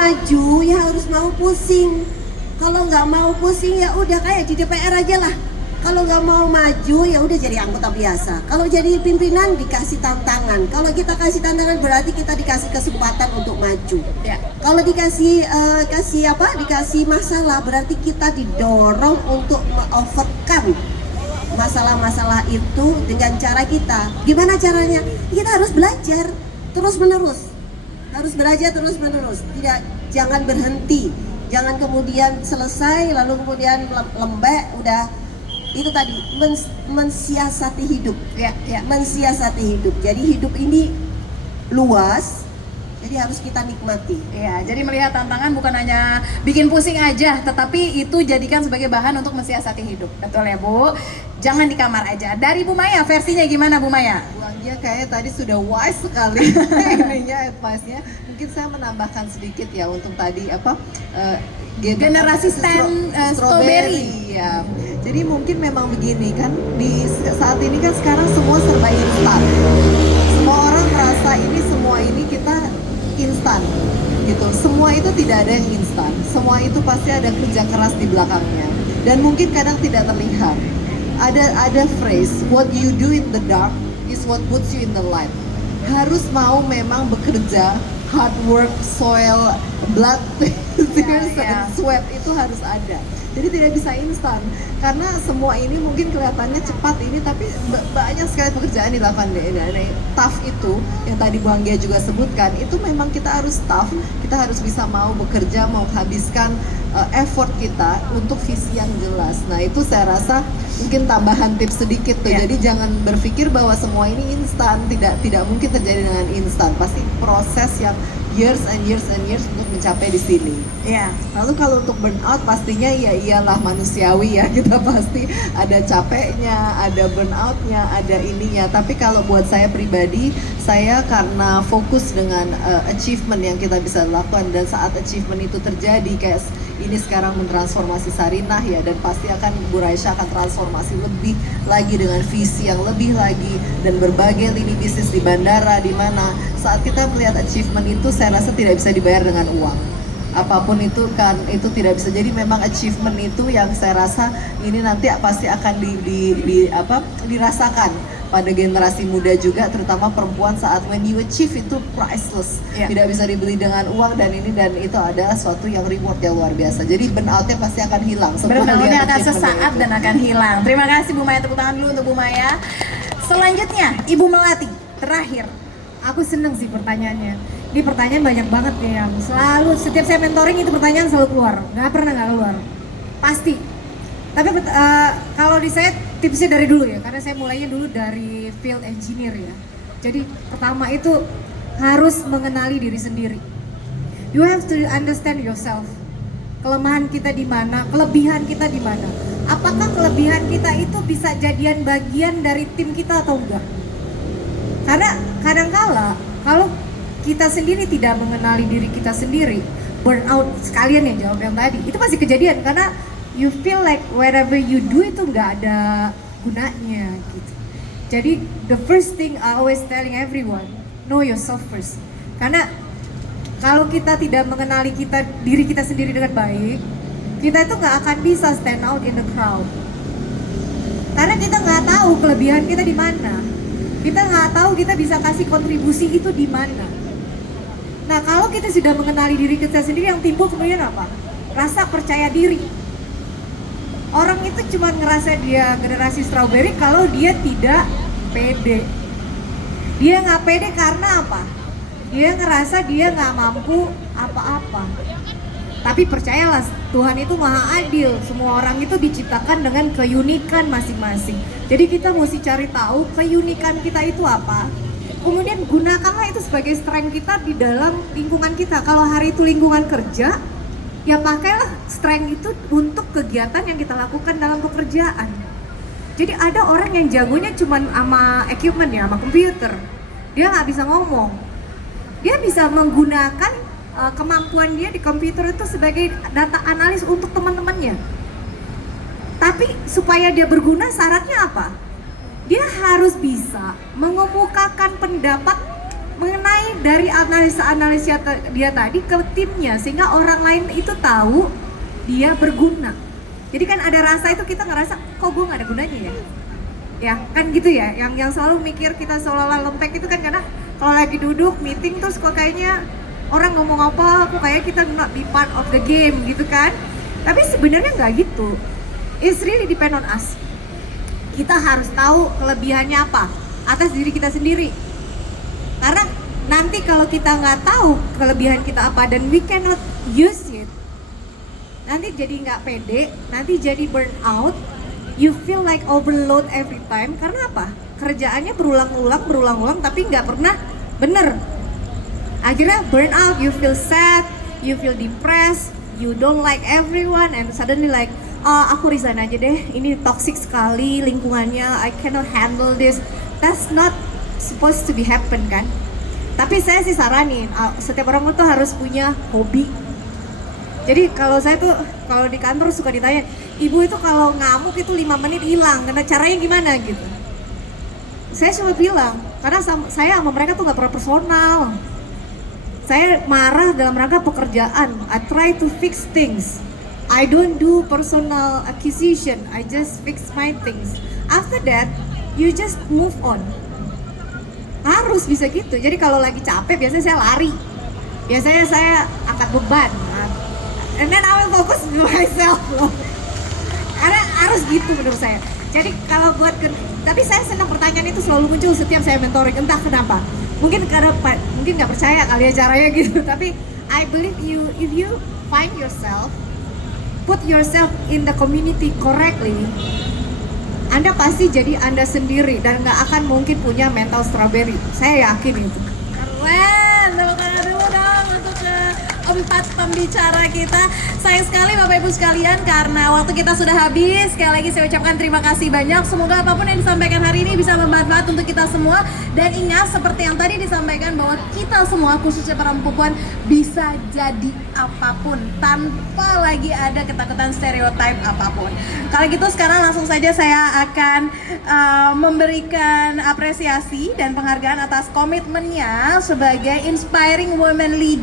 maju ya harus mau pusing. Kalau nggak mau pusing ya udah kayak di DPR aja lah. Kalau nggak mau maju ya udah jadi anggota biasa. Kalau jadi pimpinan dikasih tantangan. Kalau kita kasih tantangan berarti kita dikasih kesempatan untuk maju. Ya. Kalau dikasih dikasih masalah berarti kita didorong untuk overcome masalah-masalah itu dengan cara kita. Gimana caranya? Kita harus belajar terus menerus. Harus belajar terus menerus. Jangan berhenti. Jangan kemudian selesai lalu kemudian lembek udah. Itu tadi mensiasati hidup. Ya, ya. Mensiasati hidup. Jadi hidup ini luas, jadi harus kita nikmati. Ya, jadi melihat tantangan bukan hanya bikin pusing aja, tetapi itu jadikan sebagai bahan untuk mensiasati hidup. Betul ya, Bu? Jangan di kamar aja. Dari Bu Maya, versinya gimana Bu Maya? Bu Anggia kayaknya tadi sudah wise sekali ininya advice-nya. Mungkin saya menambahkan sedikit ya untuk tadi generasi strawberry. Ya. Jadi mungkin memang begini kan, di saat ini kan sekarang semua serba instan. Semua orang merasa semua ini kita instan gitu. Semua itu tidak ada yang instan. Semua itu pasti ada kerja keras di belakangnya. Dan mungkin kadang tidak terlihat. Ada phrase, what you do in the dark is what puts you in the light. Harus mau memang bekerja, hard work, soil, blood, tears, and sweat itu harus ada. Jadi tidak bisa instan karena semua ini mungkin kelihatannya cepat ini, tapi banyak sekali pekerjaan dilakukan. Tough itu yang tadi Bu Anggia juga sebutkan, itu memang kita harus tough, kita harus bisa mau bekerja, mau habiskan effort kita untuk visi yang jelas. Nah itu saya rasa mungkin tambahan tips sedikit tuh. Jadi jangan berpikir bahwa semua ini instan, tidak mungkin terjadi dengan instan. Pasti proses yang years and years and years untuk mencapai di sini. Iya. Lalu kalau untuk burnout pastinya ya iyalah manusiawi ya, kita pasti ada capeknya, ada burnoutnya, ada ininya. Tapi kalau buat saya pribadi, saya karena fokus dengan achievement yang kita bisa lakukan, dan saat achievement itu terjadi kayak ini sekarang mentransformasi Sarinah ya, dan pasti akan Bu Raisya akan transformasi lebih lagi dengan visi yang lebih lagi dan berbagai lini bisnis di bandara, di mana saat kita melihat achievement itu saya rasa tidak bisa dibayar dengan uang. Apapun itu kan itu tidak bisa. Jadi memang achievement itu yang saya rasa ini nanti pasti akan dirasakan pada generasi muda juga, terutama perempuan, saat when you achieve itu priceless, tidak bisa dibeli dengan uang, dan itu adalah suatu yang reward yang luar biasa. Jadi burnoutnya pasti akan hilang. Burnoutnya akan sesaat dan akan hilang. Terima kasih Bu Maya, tepuk tangan dulu untuk Bu Maya. Selanjutnya Ibu Melati, terakhir. Aku seneng sih pertanyaannya. Ini pertanyaan banyak banget nih yang selalu, setiap saya mentoring itu pertanyaan selalu keluar, nggak pernah nggak keluar, pasti. Tapi kalau di saya tipsnya dari dulu ya, karena saya mulainya dulu dari field engineer ya. Jadi pertama itu harus mengenali diri sendiri. You have to understand yourself. Kelemahan kita di mana, kelebihan kita di mana. Apakah kelebihan kita itu bisa jadian bagian dari tim kita atau enggak? Karena kadangkala kalau kita sendiri tidak mengenali diri kita sendiri, burnout, sekalian yang jawab yang tadi, itu pasti kejadian karena you feel like whatever you do itu nggak ada gunanya gitu. Jadi the first thing I always telling everyone, know yourself first. Karena kalau kita tidak mengenali diri kita sendiri dengan baik, kita itu nggak akan bisa stand out in the crowd. Karena kita nggak tahu kelebihan kita di mana, kita nggak tahu kita bisa kasih kontribusi itu di mana. Nah kalau kita sudah mengenali diri kita sendiri, yang timbul kemudian apa? Rasa percaya diri. Orang itu cuma ngerasa dia generasi strawberry kalau dia tidak pede. Dia nggak pede karena apa? Dia ngerasa dia nggak mampu apa-apa. Tapi percayalah, Tuhan itu maha adil. Semua orang itu diciptakan dengan keunikan masing-masing. Jadi kita mesti cari tahu keunikan kita itu apa. Kemudian gunakanlah itu sebagai strength kita di dalam lingkungan kita. Kalau hari itu lingkungan kerja, ya pakailah strength itu untuk kegiatan yang kita lakukan dalam pekerjaan. Jadi ada orang yang jagonya cuma sama equipment ya, sama komputer. Dia nggak bisa ngomong. Dia bisa menggunakan kemampuan dia di komputer itu sebagai data analis untuk teman-temannya. Tapi supaya dia berguna syaratnya apa? Dia harus bisa mengemukakan pendapat mengenai dari analisa dia tadi ke timnya, sehingga orang lain itu tahu dia berguna. Jadi kan ada rasa itu, kita ngerasa kok gue gak ada gunanya ya, ya kan gitu ya, yang selalu mikir kita seolah-olah lempeng itu kan, karena kalau lagi duduk meeting terus kok kayaknya orang ngomong apa, kok kayak kita not be part of the game gitu kan. Tapi sebenarnya nggak gitu. It's really depend on us. Kita harus tahu kelebihannya apa atas diri kita sendiri. Karena nanti kalau kita nggak tahu kelebihan kita apa dan we cannot use it, nanti jadi nggak pede, nanti jadi burn out. You feel like overload every time. Karena apa? Kerjaannya berulang-ulang tapi nggak pernah bener. Akhirnya burn out, you feel sad, you feel depressed, you don't like everyone, and suddenly like, aku resign aja deh, ini toxic sekali lingkungannya, I cannot handle this. That's not supposed to be happen kan. Tapi saya sih saranin, setiap orang tuh harus punya hobi. Jadi kalau saya tuh, kalau di kantor suka ditanya, ibu itu kalau ngamuk itu 5 menit hilang, karena caranya gimana gitu. Saya cuma bilang, karena saya sama mereka tuh gak pernah personal. Saya marah dalam rangka pekerjaan. I try to fix things. I don't do personal accusation. I just fix my things. After that, you just move on. Harus bisa gitu. Jadi kalau lagi capek, biasanya saya lari. Biasanya saya angkat beban. And then I will focus on myself loh. Karena harus gitu menurut saya. Jadi kalau buat, tapi saya senang pertanyaan itu selalu muncul setiap saya mentoring, entah kenapa. Mungkin karena mungkin nggak percaya kali ya caranya gitu. Tapi I believe if you find yourself, put yourself in the community correctly, Anda pasti jadi Anda sendiri dan nggak akan mungkin punya mental strawberry. Saya yakin itu. Keren, tepuk tangan dulu dong untuk keempat pembicara kita. Sayang sekali Bapak Ibu sekalian karena waktu kita sudah habis. Sekali lagi saya ucapkan terima kasih banyak. Semoga apapun yang disampaikan hari ini bisa bermanfaat untuk kita semua. Dan ingat seperti yang tadi disampaikan bahwa kita semua khususnya perempuan bisa jadi apapun tanpa lagi ada ketakutan stereotip apapun. Kalau gitu sekarang langsung saja saya akan memberikan apresiasi dan penghargaan atas komitmennya sebagai Inspiring Women Leader